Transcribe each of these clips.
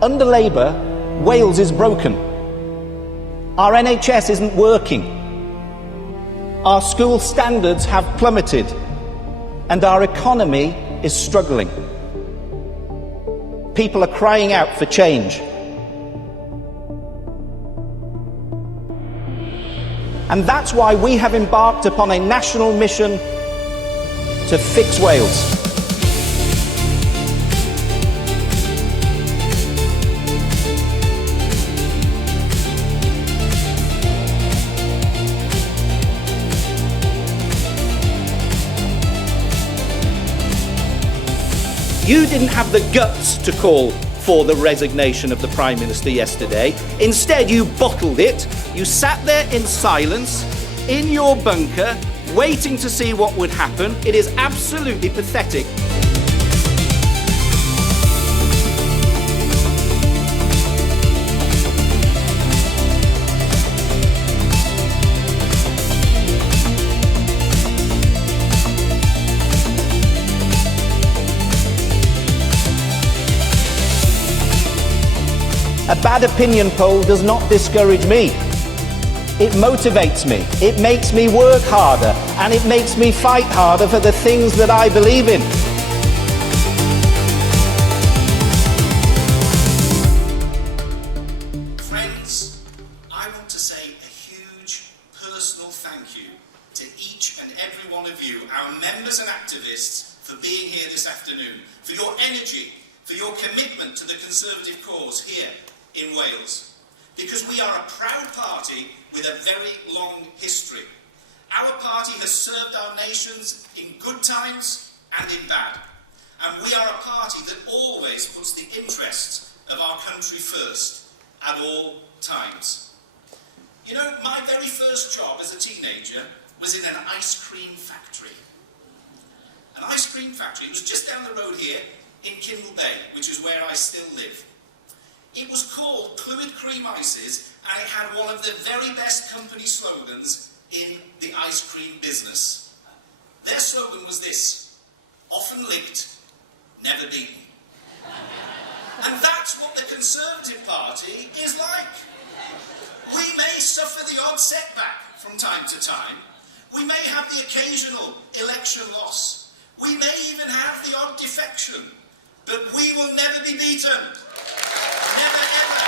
Under Labour, Wales is broken. Our NHS isn't working. Our school standards have plummeted, and our economy is struggling. People are crying out for change. And that's why we have embarked upon a national mission to fix Wales. You didn't have the guts to call for the resignation of the Prime Minister yesterday. Instead, you bottled it. You sat there in silence, in your bunker, waiting to see what would happen. It is absolutely pathetic. A bad opinion poll does not discourage me. It motivates me, it makes me work harder, and it makes me fight harder for the things that I believe in. Friends, I want to say a huge personal thank you to each and every one of you, our members and activists, for being here this afternoon, for your energy, for your commitment to the Conservative cause here in Wales, because we are a proud party with a very long history. Our party has served our nations in good times and in bad, and we are a party that always puts the interests of our country first at all times. You know, my very first job as a teenager was in an ice cream factory. An ice cream factory. It was just down the road here in Kindle Bay, which is where I still live. It was called Clwyd Cream Ices, and it had one of the very best company slogans in the ice cream business. Their slogan was this: often licked, never beaten. And that's what the Conservative Party is like. We may suffer the odd setback from time to time. We may have the occasional election loss. We may even have the odd defection. But we will never be beaten. Never, ever.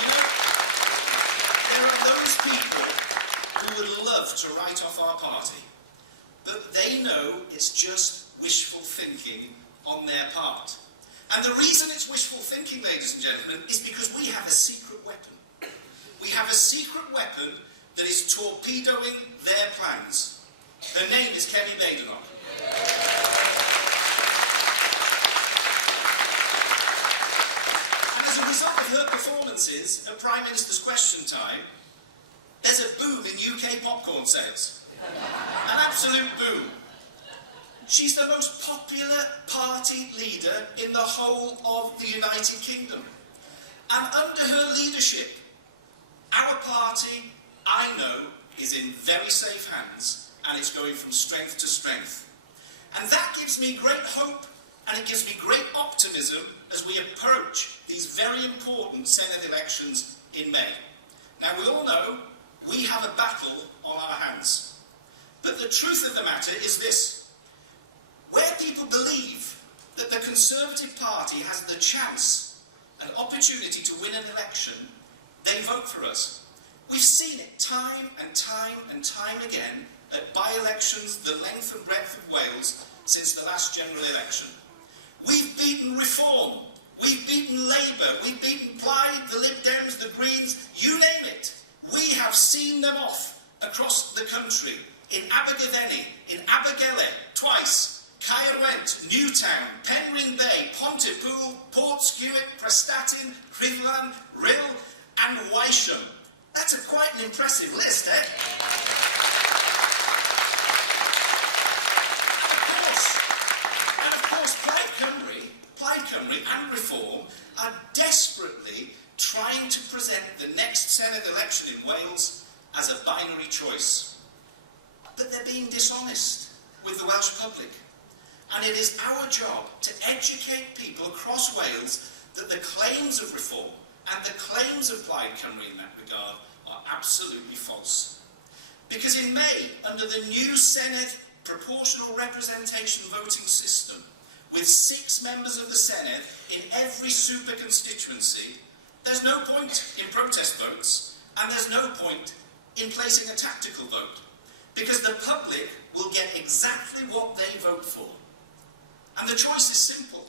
You know, there are those people who would love to write off our party, but they know it's just wishful thinking on their part. And the reason it's wishful thinking, ladies and gentlemen, is because we have a secret weapon. We have a secret weapon that is torpedoing their plans. Her name is Kemi Badenoch. And as a result of her performances at Prime Minister's Question Time, there's a boom in UK popcorn sales. An absolute boom. She's the most popular party leader in the whole of the United Kingdom. And under her leadership, our party, I know, is in very safe hands, and it's going from strength to strength. And that gives me great hope, and it gives me great optimism as we approach these very important Senate elections in May. Now, we all know we have a battle on our hands. But the truth of the matter is this: where people believe that the Conservative Party has the chance and opportunity to win an election, they vote for us. We've seen it time and time and time again at by-elections the length and breadth of Wales since the last general election. We've beaten Reform, we've beaten Labour, we've beaten Plaid, the Lib Dems, the Greens, you name it. We have seen them off across the country, in Abergavenny, in Abergele, twice, Caerwent, Newtown, Penrhyn Bay, Pontypool, Portskewitt, Prestatyn, Rhuddlan, Rhyl and Wylsham. That's quite an impressive list, eh? And of course, Plaid Cymru and Reform are desperately trying to present the next Senate election in Wales as a binary choice. But they're being dishonest with the Welsh public. And it is our job to educate people across Wales that the claims of reform and the claims of Plaid Cymru in that regard are absolutely false. Because in May, under the new Senedd proportional representation voting system, with 6 members of the Senedd in every super constituency, there's no point in protest votes, and there's no point in placing a tactical vote, because the public will get exactly what they vote for. And the choice is simple.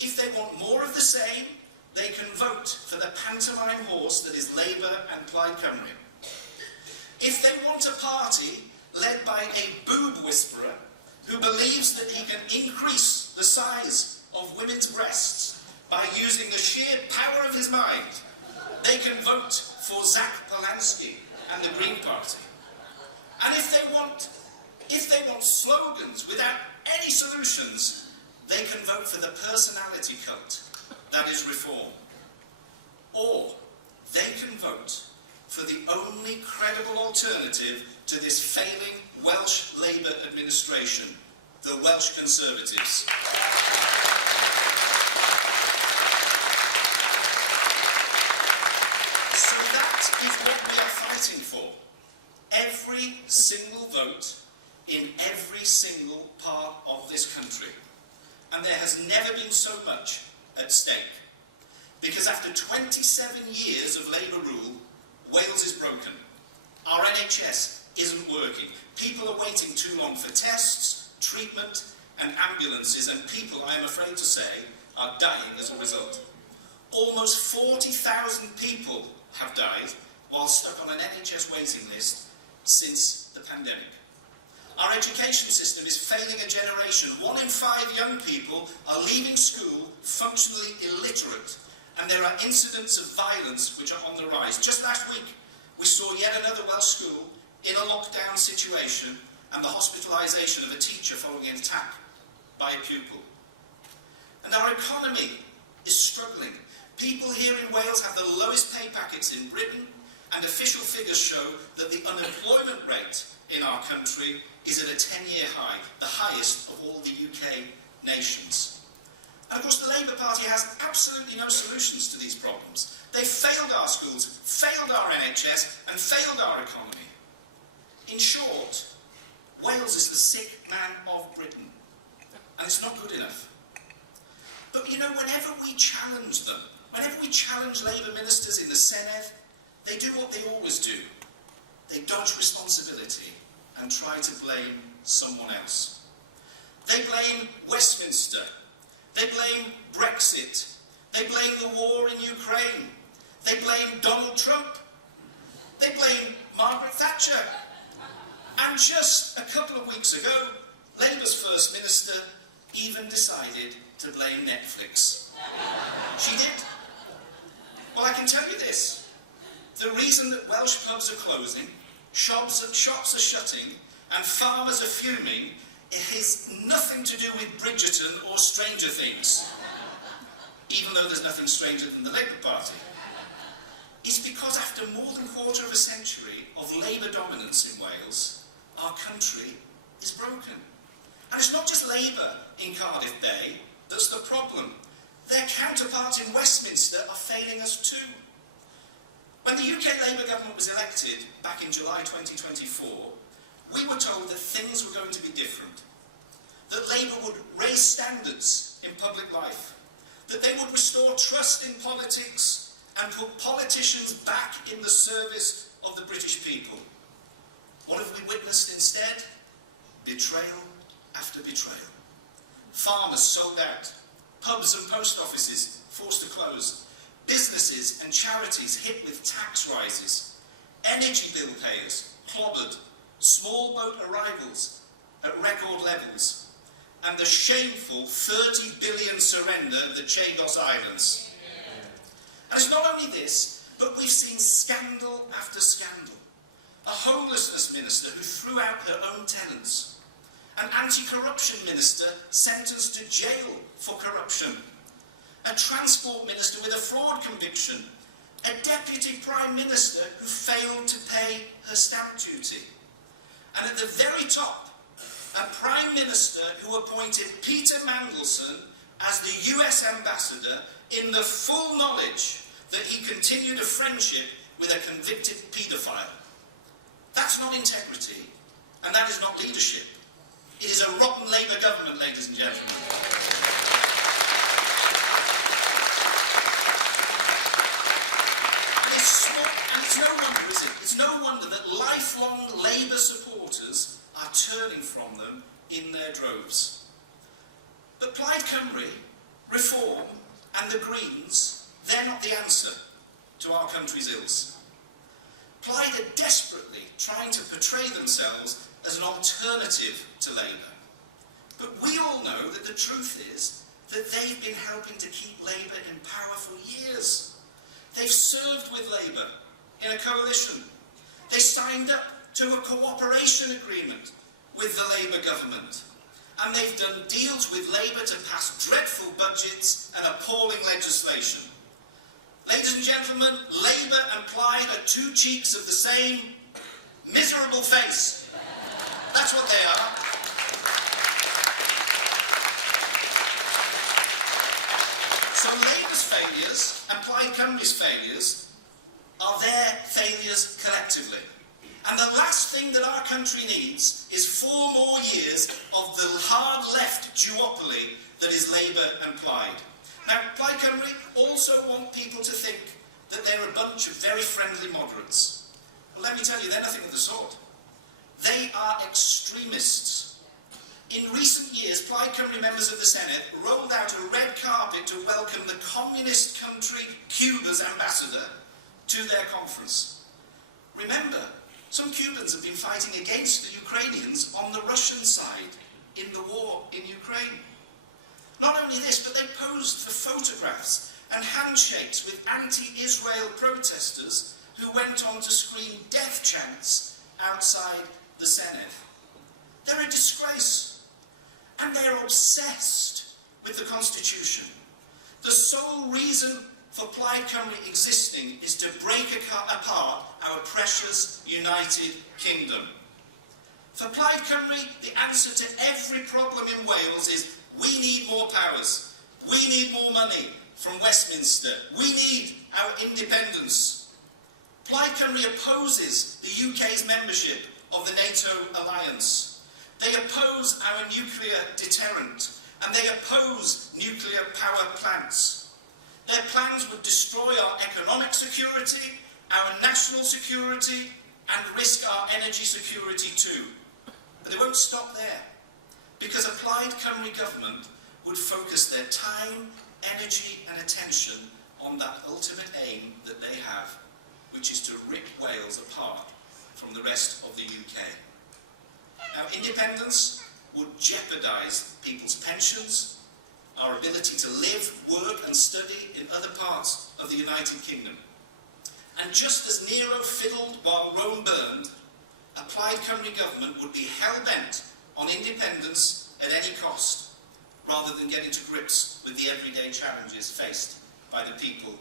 If they want more of the same, they can vote for the pantomime horse that is Labour and Plaid Cymru. If they want a party led by a boob whisperer who believes that he can increase the size of women's breasts by using the sheer power of his mind, they can vote for Zach Polanski and the Green Party. And if they want slogans without any solutions, they can vote for the personality cult that is reform. Or they can vote for the only credible alternative to this failing Welsh Labour administration, the Welsh Conservatives. So that is what we are fighting for. Every single vote in every single part of this country. And there has never been so much at stake. Because after 27 years of Labour rule, Wales is broken. Our NHS isn't working. People are waiting too long for tests, treatment and ambulances, and people, I am afraid to say, are dying as a result. Almost 40,000 people have died while stuck on an NHS waiting list since the pandemic. Our education system is failing a generation. 1 in 5 young people are leaving school functionally illiterate, and there are incidents of violence which are on the rise. Just last week, we saw yet another Welsh school in a lockdown situation and the hospitalisation of a teacher following an attack by a pupil. And our economy is struggling. People here in Wales have the lowest pay packets in Britain, and official figures show that the unemployment rate in our country is at a 10-year high, the highest of all the UK nations. And of course the Labour Party has absolutely no solutions to these problems. They failed our schools, failed our NHS, and failed our economy. In short, Wales is the sick man of Britain, and it's not good enough. But you know, whenever we challenge them, whenever we challenge Labour ministers in the Senedd, they do what they always do. They dodge responsibility and try to blame someone else. They blame Westminster. They blame Brexit. They blame the war in Ukraine. They blame Donald Trump. They blame Margaret Thatcher. And just a couple of weeks ago, Labour's First Minister even decided to blame Netflix. She did. Well, I can tell you this. The reason that Welsh pubs are closing, shops are shutting, and farmers are fuming, it has nothing to do with Bridgerton or Stranger Things, even though there's nothing stranger than the Labour Party. It's because after more than a quarter of a century of Labour dominance in Wales, our country is broken. And it's not just Labour in Cardiff Bay that's the problem. Their counterparts in Westminster are failing us too. When the UK Labour government was elected back in July 2024, we were told that things were going to be different. That Labour would raise standards in public life. That they would restore trust in politics and put politicians back in the service of the British people. What have we witnessed instead? Betrayal after betrayal. Farmers sold out. Pubs and post offices forced to close. Businesses and charities hit with tax rises. Energy bill payers clobbered. Small boat arrivals at record levels. And the shameful 30 billion surrender of the Chagos Islands. And it's not only this, but we've seen scandal after scandal. A homelessness minister who threw out her own tenants. An anti-corruption minister sentenced to jail for corruption. A transport minister with a fraud conviction. A deputy prime minister who failed to pay her stamp duty. And at the very top, a prime Prime Minister who appointed Peter Mandelson as the US ambassador in the full knowledge that he continued a friendship with a convicted paedophile. That's not integrity, and that is not leadership. It is a rotten Labour government, ladies and gentlemen. And it's no wonder, is it? It's no wonder that lifelong Labour supporters are turning from them in their droves. But Plaid Cymru, Reform and the Greens, they're not the answer to our country's ills. Plaid are desperately trying to portray themselves as an alternative to Labour. But we all know that the truth is that they've been helping to keep Labour in power for years. They've served with Labour in a coalition. They signed up to a cooperation agreement with the Labour government. And they've done deals with Labour to pass dreadful budgets and appalling legislation. Ladies and gentlemen, Labour and Plaid are two cheeks of the same miserable face. That's what they are. So Labour's failures and Plaid Cymru's failures are their failures collectively. And the last thing that our country needs is 4 more years of the hard left duopoly that is Labour and Plaid. Now, Plaid Cymru also want people to think that they're a bunch of very friendly moderates. Well, let me tell you, they're nothing of the sort. They are extremists. In recent years, Plaid Cymru members of the Senate rolled out a red carpet to welcome the communist country Cuba's ambassador to their conference. Remember, some Cubans have been fighting against the Ukrainians on the Russian side in the war in Ukraine. Not only this, but they posed for photographs and handshakes with anti-Israel protesters who went on to scream death chants outside the Senate. They're a disgrace, and they're obsessed with the Constitution. The sole reason for Plaid Cymru existing is to break apart our precious United Kingdom. For Plaid Cymru, the answer to every problem in Wales is we need more powers, we need more money from Westminster, we need our independence. Plaid Cymru opposes the UK's membership of the NATO alliance. They oppose our nuclear deterrent, and they oppose nuclear power plants. Their plans would destroy our economic security, our national security, and risk our energy security too. But they won't stop there, because a Plaid Cymru government would focus their time, energy and attention on that ultimate aim that they have, which is to rip Wales apart from the rest of the UK. Now, independence would jeopardise people's pensions, our ability to live, work and study in other parts of the United Kingdom. And just as Nero fiddled while Rome burned, a Plaid Cymru government would be hell-bent on independence at any cost, rather than getting to grips with the everyday challenges faced by the people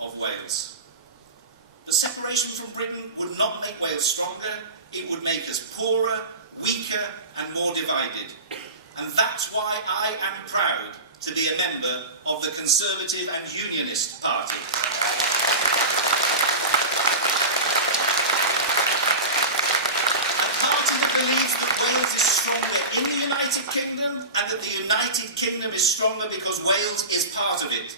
of Wales. The separation from Britain would not make Wales stronger, it would make us poorer, weaker and more divided. And that's why I am proud to be a member of the Conservative and Unionist Party. A party that believes that Wales is stronger in the United Kingdom and that the United Kingdom is stronger because Wales is part of it.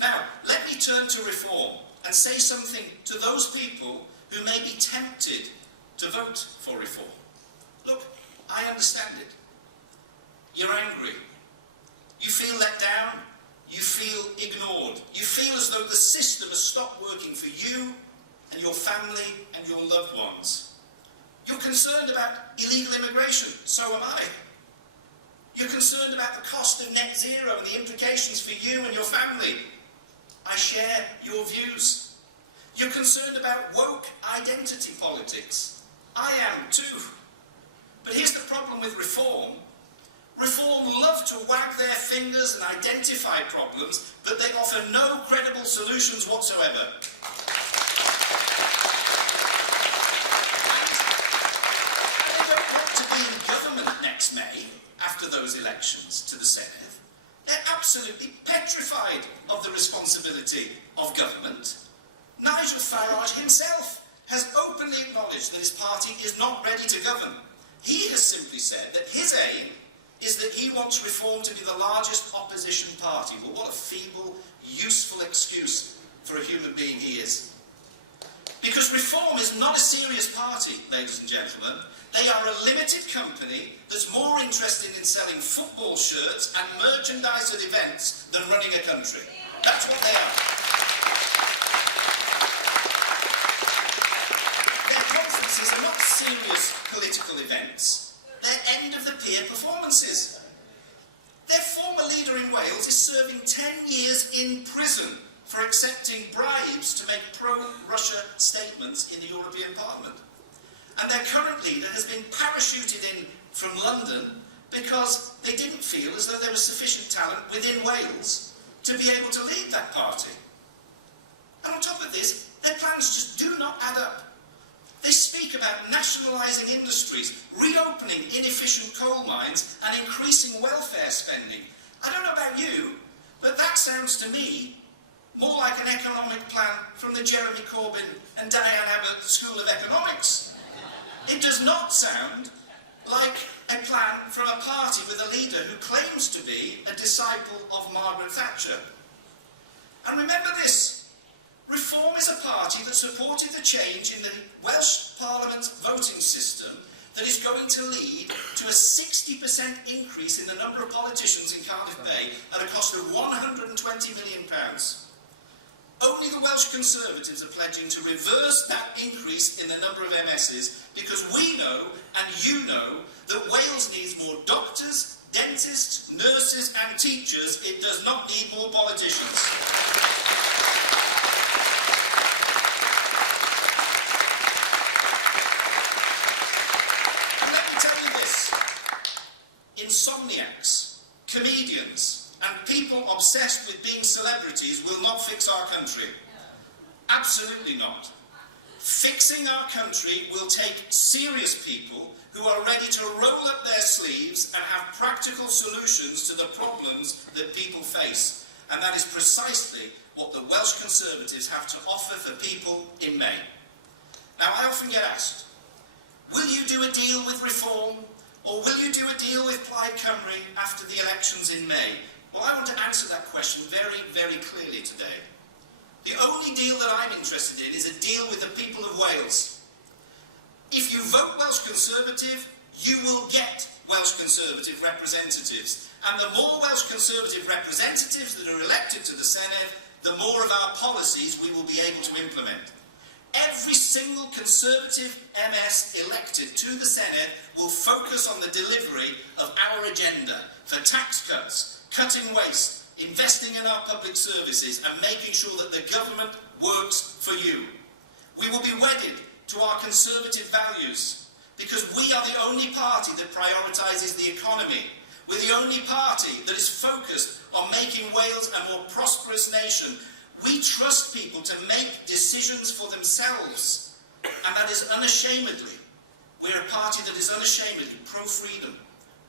Now, let me turn to reform and say something to those people who may be tempted to vote for reform. Look, I understand it. You're angry. You feel let down. You feel ignored. You feel as though the system has stopped working for you and your family and your loved ones. You're concerned about illegal immigration. So am I. You're concerned about the cost of net zero and the implications for you and your family. I share your views. You're concerned about woke identity politics. I am too. But here's the problem with reform. Reform love to wag their fingers and identify problems, but they offer no credible solutions whatsoever. And they don't want to be in government next May. after those elections to the Senedd. They're absolutely petrified of the responsibility of government. Nigel Farage himself has openly acknowledged that his party is not ready to govern. He has simply said that his aim is that he wants Reform to be the largest opposition party. Well, what a feeble, useful excuse for a human being he is. Because Reform is not a serious party, ladies and gentlemen. They are a limited company that's more interested in selling football shirts and merchandise at events than running a country. That's what they are. Their conferences are not serious political events. They're end-of-the-pier performances. Their former leader in Wales is serving 10 years in prison for accepting bribes to make pro-Russia statements in the European Parliament. And their current leader has been parachuted in from London because they didn't feel as though there was sufficient talent within Wales to be able to lead that party. And on top of this, their plans just do not add up. They speak about nationalising industries, reopening inefficient coal mines, and increasing welfare spending. I don't know about you, but that sounds to me more like an economic plan from the Jeremy Corbyn and Diane Abbott School of Economics. It does not sound like a plan from a party with a leader who claims to be a disciple of Margaret Thatcher. And remember this, Reform is a party that supported the change in the Welsh Parliament's voting system that is going to lead to a 60% increase in the number of politicians in Cardiff Bay at a cost of £120 million. Only the Welsh Conservatives are pledging to reverse that increase in the number of MSs because we know, and you know, that Wales needs more doctors, dentists, nurses and teachers. It does not need more politicians. And let me tell you this, insomniacs, comedians, and people obsessed with being celebrities will not fix our country. Absolutely not. Fixing our country will take serious people who are ready to roll up their sleeves and have practical solutions to the problems that people face. And that is precisely what the Welsh Conservatives have to offer for people in May. Now, I often get asked, will you do a deal with Reform, or will you do a deal with Plaid Cymru after the elections in May? Well, I want to answer that question very, very clearly today. The only deal that I'm interested in is a deal with the people of Wales. If you vote Welsh Conservative, you will get Welsh Conservative representatives. And the more Welsh Conservative representatives that are elected to the Senedd, the more of our policies we will be able to implement. Every single Conservative MS elected to the Senedd will focus on the delivery of our agenda for tax cuts, cutting waste, investing in our public services and making sure that the government works for you. We will be wedded to our Conservative values because we are the only party that prioritises the economy. We're the only party that is focused on making Wales a more prosperous nation. We trust people to make decisions for themselves, and that is unashamedly. We're a party that is unashamedly pro-freedom,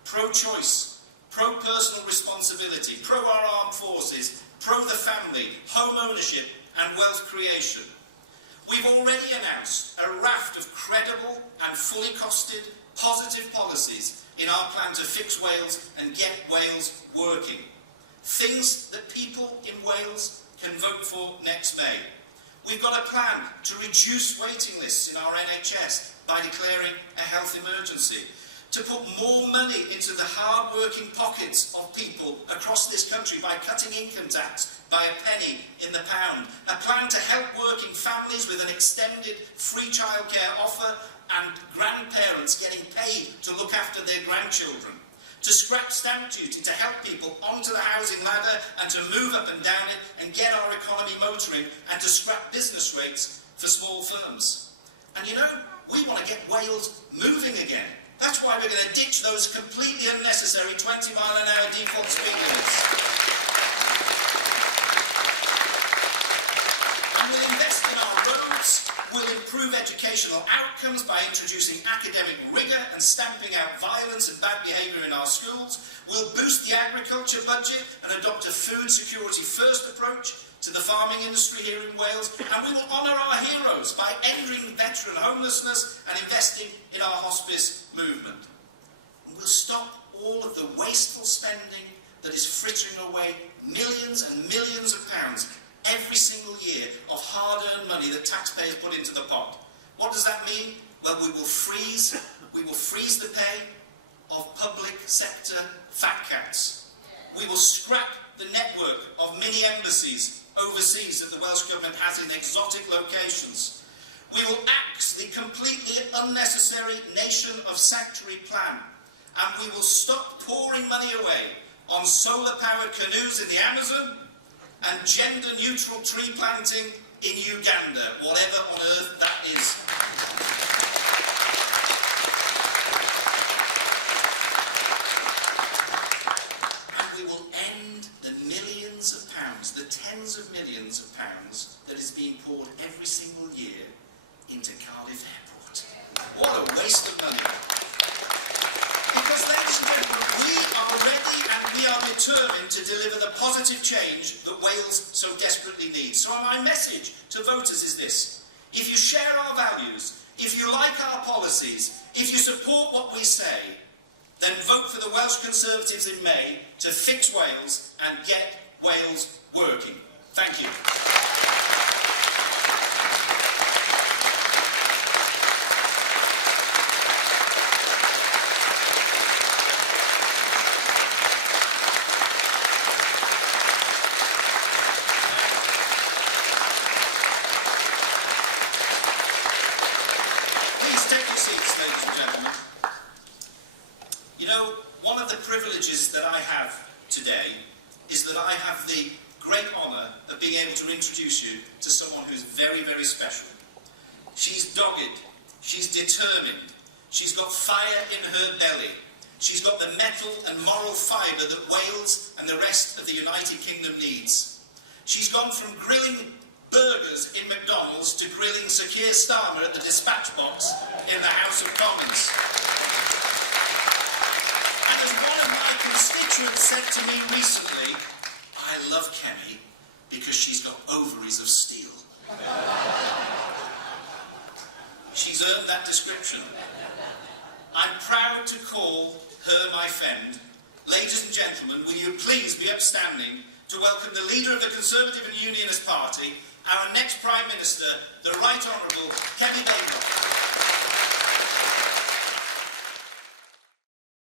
pro-choice, pro-personal responsibility, pro-our armed forces, pro-the family, home ownership and wealth creation. We've already announced a raft of credible and fully costed positive policies in our plan to fix Wales and get Wales working. Things that people in Wales can vote for next May. We've got a plan to reduce waiting lists in our NHS by declaring a health emergency, to put more money into the hard-working pockets of people across this country by cutting income tax by a penny in the pound, a plan to help working families with an extended free childcare offer and grandparents getting paid to look after their grandchildren, to scrap stamp duty to help people onto the housing ladder and to move up and down it and get our economy motoring, and to scrap business rates for small firms. And you know, we want to get Wales moving again. That's why we're going to ditch those completely unnecessary 20-mile-an-hour default speed limits. And we'll invest in our roads, We'll improve educational outcomes by introducing academic rigour and stamping out violence and bad behaviour in our schools. We'll boost the agriculture budget and adopt a food security first approach to the farming industry here in Wales. And we will honour our heroes by ending veteran homelessness and investing in our hospice movement. And we'll stop all of the wasteful spending that is frittering away millions and millions of pounds every single year of hard-earned money that taxpayers put into the pot. What does that mean? Well, we will freeze the pay of public sector fat cats. We will scrap the network of mini embassies overseas that the Welsh Government has in exotic locations. We will axe the completely unnecessary nation of sanctuary plan, and we will stop pouring money away on solar-powered canoes in the Amazon and gender-neutral tree planting in Uganda, whatever on earth that is. And we will end the millions of pounds, the tens of millions of pounds that is being poured every single year into Cardiff Airport. What a waste of money. Because, ladies and gentlemen, we are ready and we are determined to deliver the positive change that Wales so desperately needs. So my message to voters is this: if you share our values, if you like our policies, if you support what we say, then vote for the Welsh Conservatives in May to fix Wales and get Wales working. Thank you. One of the privileges that I have today is that I have the great honour of being able to introduce you to someone who's very, very special. She's dogged, she's determined, she's got fire in her belly, she's got the metal and moral fibre that Wales and the rest of the United Kingdom needs. She's gone from grilling burgers in McDonald's to grilling Sir Keir Starmer at the dispatch box in the House of Commons. And as one of my constituents said to me recently, I love Kemi because she's got ovaries of steel. She's earned that description. I'm proud to call her my friend. Ladies and gentlemen, will you please be upstanding to welcome the leader of the Conservative and Unionist Party, our next Prime Minister, the Right Honourable Kemi Baker.